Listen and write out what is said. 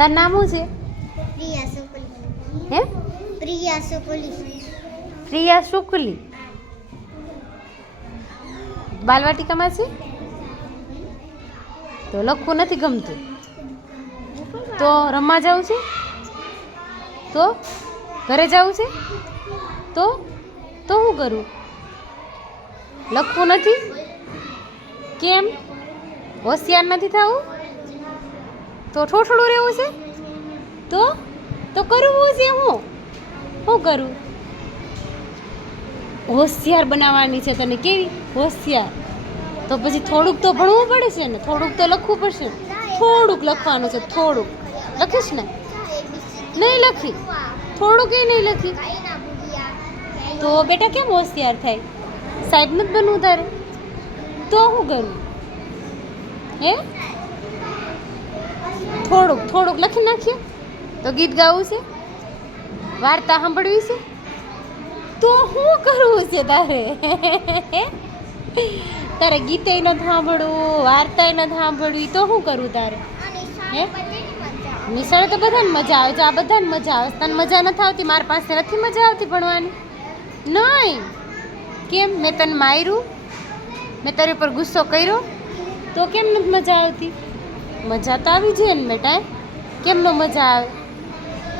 તાર નામ શું છે? પ્રિયા સુકલી. હે? પ્રિયા સુકલી. પ્રિયા શુક્લી બાલવાટિકામાં છે? તો લખવું નથી ગમતું. તો રમવા જવું છે? તો ઘરે જવું છે? તો? તો હું કરું? લખવું નથી? કેમ? હોશિયાર નથી થવું? તો ઠોઠડું રહેવું છે? તો? તો કરવું છે હું? શું કરું? હોશિયાર બનાવવાની છે તને કેવી? હોશિયાર. તો પછી થોડુંક તો ભણવું પડે છે ને, થોડુંક તો લખવું પડશે. થોડુંક લખવાનું છે, થોડુંક. લખીશ ને? નહીં લખી. થોડુંક એ નહીં લખી. તો બેટા કેમ હોશિયાર થાય? સાહેબ નથી બનવું તારે? તો શું કરું? હે? થોડુંક થોડુંક લખી નાખીએ. તો ગીત ગાવું છે. વાર્તા સાંભળવી છે. તો શું કરવું છે તારે? તારે ગીતે નથી સાંભળવું, વાર્તાય નથી સાંભળવી, તો શું કરવું તારે? હે? નિશાળે તો બધાને મજા આવે છે. આ બધાને મજા આવે તને મજા નથી આવતી? મારી પાસે નથી મજા આવતી ભણવાની? નહીં. કેમ? મેં તને માર્યું. મેં તારી ઉપર ગુસ્સો કર્યો. તો કેમ નથી મજા આવતી? મજા તો આવી જાય ને બેટા. કેમ ન મજા આવે?